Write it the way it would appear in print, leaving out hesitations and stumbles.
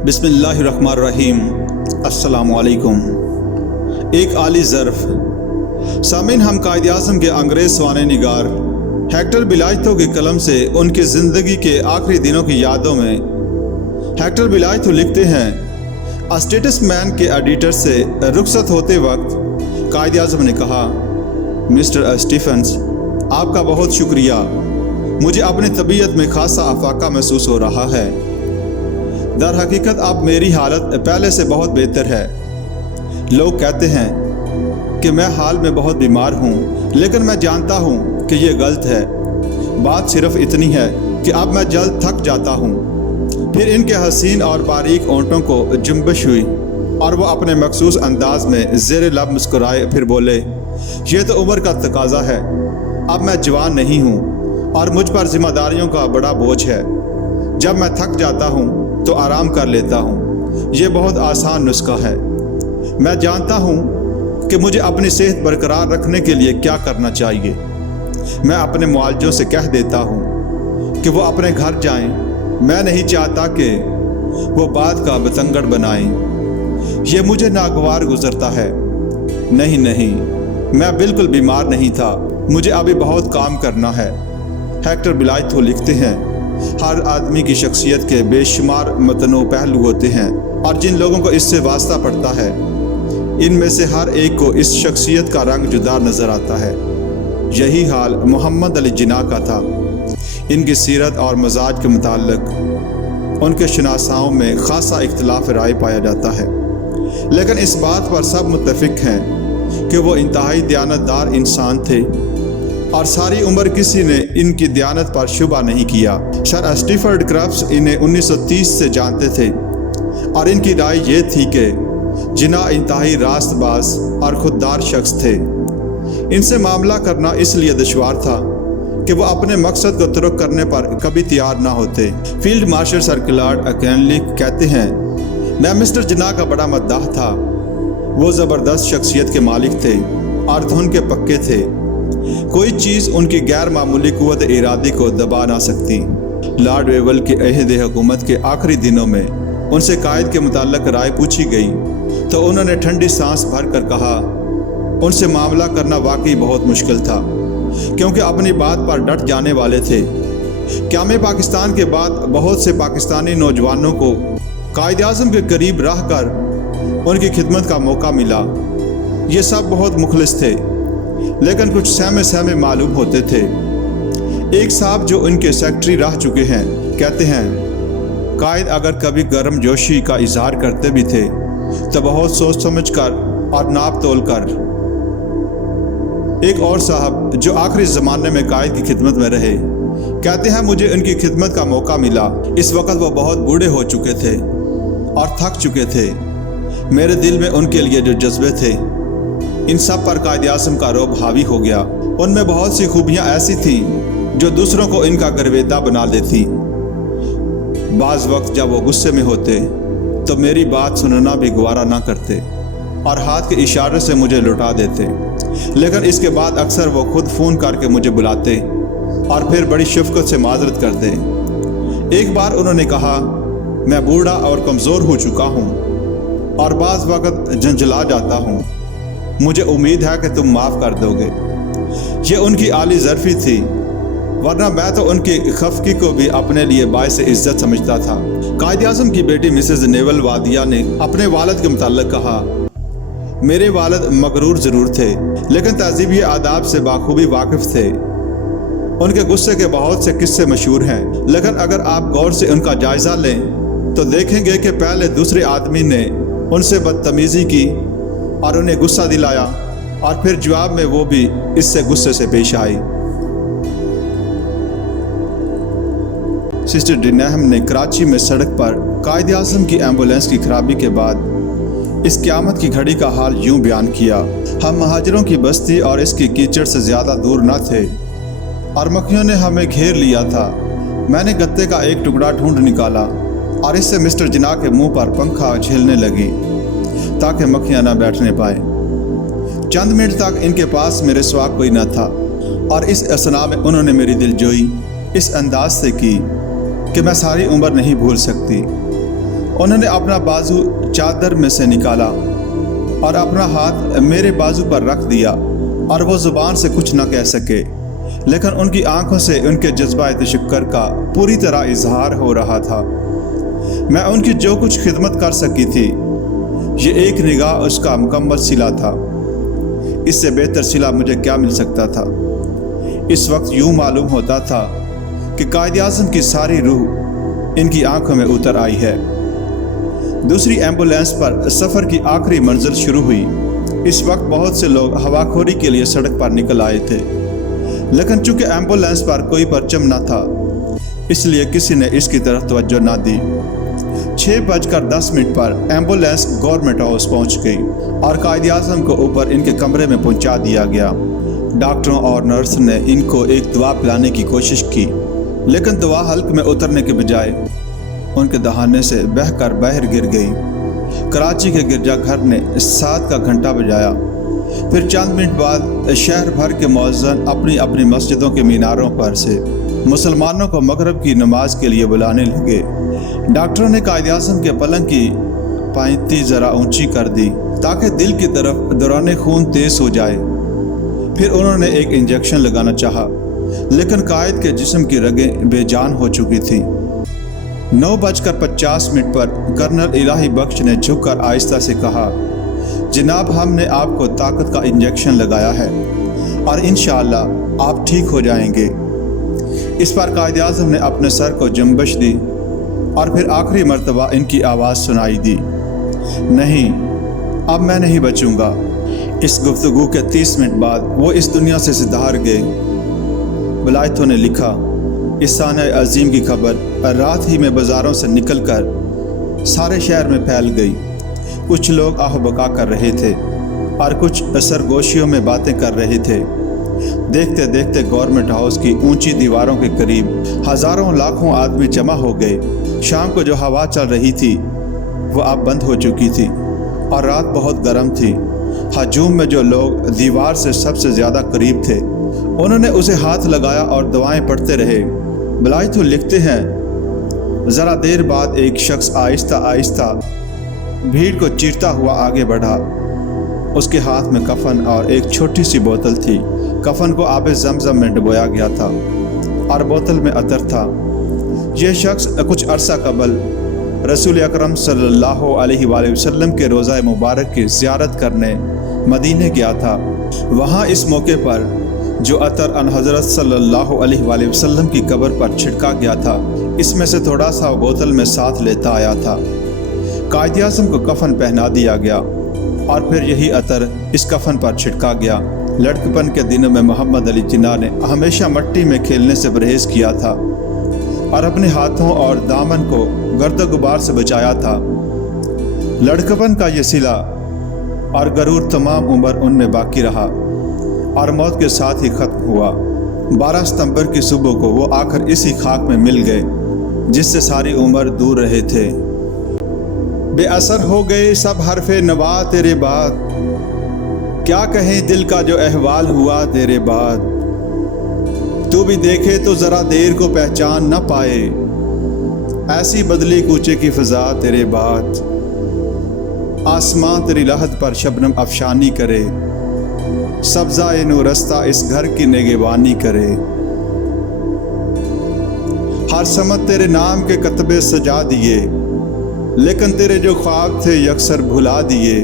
बिस्मिल्लाहिर्रहमानिर्रहीम। अस्सलामु अलैकुम। एक आली ज़र्फ़। सामीन, हम कायद-ए-आज़म के अंग्रेज़ सवाने निगार हेक्टर बिलायतो की कलम से उनकी ज़िंदगी के आखिरी दिनों की यादों में हेक्टर बिलायतो लिखते हैं, स्टेटस मैन के एडिटर से रुखसत होते वक्त कायद-ए-आज़म ने कहा, मिस्टर स्टीफन्स, आपका बहुत शुक्रिया। मुझे अपनी तबीयत में खासा अफाका महसूस हो रहा है। दर हकीकत अब मेरी हालत पहले से बहुत बेहतर है। लोग कहते हैं कि मैं हाल में बहुत बीमार हूँ, लेकिन मैं जानता हूँ कि ये गलत है। बात सिर्फ इतनी है कि अब मैं जल्द थक जाता हूँ। फिर इनके हसीन और बारीक ओंठों को जुम्बिश हुई और वो अपने मखसूस अंदाज में ज़ेरे लब मुस्कुराए, फिर बोले, ये तो उम्र का तकाजा है। अब मैं जवान नहीं हूँ और मुझ पर जिम्मेदारियों का बड़ा बोझ है। जब मैं थक जाता हूँ तो आराम कर लेता हूँ। ये बहुत आसान नुस्खा है। मैं जानता हूँ कि मुझे अपनी सेहत बरकरार रखने के लिए क्या करना चाहिए। मैं अपने मुआलजों से कह देता हूँ कि वो अपने घर जाएं। मैं नहीं चाहता कि वो बात का बतंगड़ बनाएं। ये मुझे नागवार गुजरता है। नहीं, मैं बिल्कुल बीमार नहीं था। मुझे अभी बहुत काम करना है। हेक्टर बिलायतो लिखते हैं, हर आदमी की शख्सियत के बेशुमार मतनू पहलू होते हैं और जिन लोगों को इससे वास्ता पड़ता है, इनमें से हर एक को इस शख्सियत का रंग जुदा नज़र आता है। यही हाल मोहम्मद अली जिन्ना का था। इनकी सीरत और मजाज के मुताल्लिक उनके शनासाओं में खासा इख्तिलाफ राय पाया जाता है, लेकिन इस बात पर सब मुत्तफिक हैं कि वो इंतहाई दयानतदार इंसान थे और सारी उम्र किसी ने इनकी दयानत पर शुबा नहीं किया। सर स्टीफर्ड क्रफ्ट्स इन्हें 1930 से जानते थे और इनकी राय ये थी कि जिन्ना इंतहाई रास्तबाज और खुददार शख्स थे। इनसे मामला करना इसलिए दुश्वार था कि वो अपने मकसद को तुरक करने पर कभी तैयार ना होते। फील्ड मार्शल सर क्लॉड अकेनली कहते हैं, मैं मिस्टर जिन्ना का बड़ा मद्दाह था। वो ज़बरदस्त शख्सियत के मालिक थे और धुन के पक्के थे। कोई चीज़ उनकी गैर मामूली कुव्वत इरादी को दबा ना सकती। लॉर्ड वेवल के अहद हुकूमत के आखिरी दिनों में उनसे कायद के मुताल्लिक राय पूछी गई तो उन्होंने ठंडी सांस भर कर कहा, उनसे मामला करना वाकई बहुत मुश्किल था, क्योंकि अपनी बात पर डट जाने वाले थे। क़याम पाकिस्तान के बाद बहुत से पाकिस्तानी नौजवानों को कायद-ए-आज़म के करीब रह कर उनकी खिदमत का मौका मिला। ये सब बहुत मुखलिस थे, लेकिन कुछ सहमे मालूम होते थे। एक साहब जो उनके सेक्रेटरी रह चुके हैं कहते हैं, कायद अगर कभी गर्म जोशी का इजहार करते भी थे तो बहुत सोच समझ कर और नाप तोल कर। एक और साहब जो आखिरी ज़माने में कायद की खिदमत में रहे कहते हैं, मुझे उनकी खिदमत का मौका मिला। इस वक्त वो बहुत बूढ़े हो चुके थे और थक चुके थे। मेरे दिल में उनके लिए जो जज्बे थे, इन सब पर कायद-ए-आज़म का रोब हावी हो गया। उनमें बहुत सी खूबियाँ ऐसी थीं जो दूसरों को इनका गर्वेदा बना देती। बाज़ वक्त जब वो गुस्से में होते तो मेरी बात सुनना भी गवारा ना करते और हाथ के इशारे से मुझे लुटा देते, लेकिन इसके बाद अक्सर वो खुद फ़ोन करके मुझे बुलाते और फिर बड़ी शफ़क़त से माजरत करते। एक बार उन्होंने कहा, मैं बूढ़ा और कमज़ोर हो चुका हूँ और बाज़ वक्त झंझला जाता हूँ। मुझे उम्मीद है कि तुम माफ़ कर दोगे। ये उनकी आली ज़र्फ़ी थी, वरना मैं तो उनकी खफकी को भी अपने लिए बाइस इज़्ज़त समझता था। कायद-ए-आज़म की बेटी मिसेज़ नेवल वादिया ने अपने वालिद के मुताल्लिक़ कहा, मेरे वालिद मगरूर ज़रूर थे, लेकिन तहज़ीबी आदाब से बाखूबी वाकिफ़ थे। उनके गुस्से के बहुत से किस्से मशहूर हैं, लेकिन अगर आप गौर से उनका जायज़ा लें तो देखेंगे कि पहले दूसरे आदमी ने उनसे बदतमीज़ी की और उन्हें गुस्सा दिलाया और फिर जवाब में वो भी इससे गुस्से से पेश आई। सिस्टर डिनहम ने कराची में सड़क पर कायद-ए-आज़म की एम्बुलेंस की खराबी के बाद इस क़यामत की घड़ी का हाल यूं बयान किया, हम महाजरों की बस्ती और इसकी कीचड़ से ज़्यादा दूर न थे और मक्खियों ने हमें घेर लिया था। मैंने गत्ते का एक टुकड़ा ढूंढ निकाला और इससे मिस्टर जिन्ना के मुंह पर पंखा झेलने लगी ताकि मक्खियाँ न बैठने पाए। चंद मिनट तक इनके पास मेरे सिवा कोई न था और इस असना में उन्होंने मेरी दिलजोई इस अंदाज से की कि मैं सारी उम्र नहीं भूल सकती। انہوں نے اپنا بازو چادر میں سے نکالا اور اپنا ہاتھ میرے بازو پر رکھ دیا، اور وہ زبان سے کچھ نہ کہہ سکے، لیکن ان کی آنکھوں سے ان کے جذبہ تشکر کا پوری طرح اظہار ہو رہا تھا۔ میں ان کی جو کچھ خدمت کر سکی تھی، یہ ایک نگاہ اس کا مکمل صلہ تھا۔ اس سے بہتر صلہ مجھے کیا مل سکتا تھا؟ اس وقت یوں معلوم ہوتا تھا کہ قائد اعظم کی ساری روح ان کی آنکھوں میں اتر آئی ہے۔ دوسری ایمبولینس پر سفر کی آخری منزل شروع ہوئی۔ اس وقت بہت سے لوگ ہوا خوری کے لیے سڑک پر نکل آئے تھے، لیکن چونکہ ایمبولینس پر کوئی پرچم نہ تھا، اس لیے کسی نے اس کی طرف توجہ نہ دی۔ 6:10 پر ایمبولینس گورنمنٹ ہاؤس پہنچ گئی اور قائد اعظم کو اوپر ان کے کمرے میں پہنچا دیا گیا۔ ڈاکٹروں اور نرس نے ان کو ایک دوا پلانے کی کوشش کی، لیکن دوا حلق میں اترنے کے بجائے ان کے دہانے سے بہہ کر باہر گر گئی۔ کراچی کے گرجا گھر نے 7 کا گھنٹہ بجایا۔ پھر چند منٹ بعد شہر بھر کے مؤذن اپنی اپنی مسجدوں کے میناروں پر سے مسلمانوں کو مغرب کی نماز کے لیے بلانے لگے۔ ڈاکٹروں نے قائد اعظم کے پلنگ کی پائنتی ذرا اونچی کر دی تاکہ دل کی طرف دوران خون تیز ہو جائے۔ پھر انہوں نے ایک انجیکشن لگانا چاہا، لیکن قائد کے جسم کی رگیں بے جان ہو چکی تھیں۔ 9:50 پر کرنل الہی بخش نے جھک کر آہستہ سے کہا، جناب ہم نے آپ کو طاقت کا انجیکشن لگایا ہے اور انشاءاللہ آپ ٹھیک ہو جائیں گے۔ اس پر قائد اعظم نے اپنے سر کو جنبش دی اور پھر آخری مرتبہ ان کی آواز سنائی دی، نہیں اب میں نہیں بچوں گا۔ اس گفتگو کے 30 منٹ بعد وہ اس دنیا سے سدھار گئے۔ ولایتوں نے لکھا، اس سانحہ عظیم کی خبر رات ہی میں بازاروں سے نکل کر سارے شہر میں پھیل گئی۔ کچھ لوگ آہ بکا کر رہے تھے اور کچھ سرگوشیوں میں باتیں کر رہے تھے۔ دیکھتے دیکھتے گورنمنٹ ہاؤس کی اونچی دیواروں کے قریب ہزاروں لاکھوں آدمی جمع ہو گئے۔ شام کو جو ہوا چل رہی تھی وہ اب بند ہو چکی تھی اور رات بہت گرم تھی۔ ہجوم میں جو لوگ دیوار سے سب سے زیادہ قریب تھے انہوں نے اسے ہاتھ لگایا اور دعائیں پڑھتے رہے۔ بلائتو لکھتے ہیں، ذرا دیر بعد ایک شخص آہستہ آہستہ بھیڑ کو چیرتا ہوا آگے بڑھا۔ اس کے ہاتھ میں کفن اور ایک چھوٹی سی بوتل تھی۔ کفن کو آب زمزم میں ڈبویا گیا تھا اور بوتل میں عطر تھا۔ یہ شخص کچھ عرصہ قبل رسول اکرم صلی اللہ علیہ وآلہ وسلم کے روضہ مبارک کی زیارت کرنے مدینے گیا تھا۔ وہاں اس موقع پر جو عطر ان حضرت صلی اللہ علیہ وآلہ وسلم کی قبر پر چھڑکا گیا تھا، اس میں سے تھوڑا سا بوتل میں ساتھ لیتا آیا تھا۔ قائد اعظم کو کفن پہنا دیا گیا اور پھر یہی عطر اس کفن پر چھڑکا گیا۔ لڑکپن کے دنوں میں محمد علی جناح نے ہمیشہ مٹی میں کھیلنے سے پرہیز کیا تھا اور اپنے ہاتھوں اور دامن کو گرد و غبار سے بچایا تھا۔ لڑکپن کا یہ صلہ اور غرور تمام عمر ان میں باقی رہا اور موت کے ساتھ ہی ختم ہوا۔ 12 ستمبر کی صبح کو وہ آخر اسی خاک میں مل گئے جس سے ساری عمر دور رہے تھے۔ بے اثر ہو گئے سب حرف نوا تیرے بعد، کیا کہیں دل کا جو احوال ہوا تیرے بعد۔ تو بھی دیکھے تو ذرا دیر کو پہچان نہ پائے، ایسی بدلی کوچے کی فضا تیرے بعد۔ آسمان تیری لحد پر شبنم افشانی کرے، سبزہ نورستہ اس گھر کی نگہبانی کرے۔ ہر سمت تیرے نام کے کتبے سجا دیے، لیکن تیرے جو خواب تھے یکسر بھلا دیے۔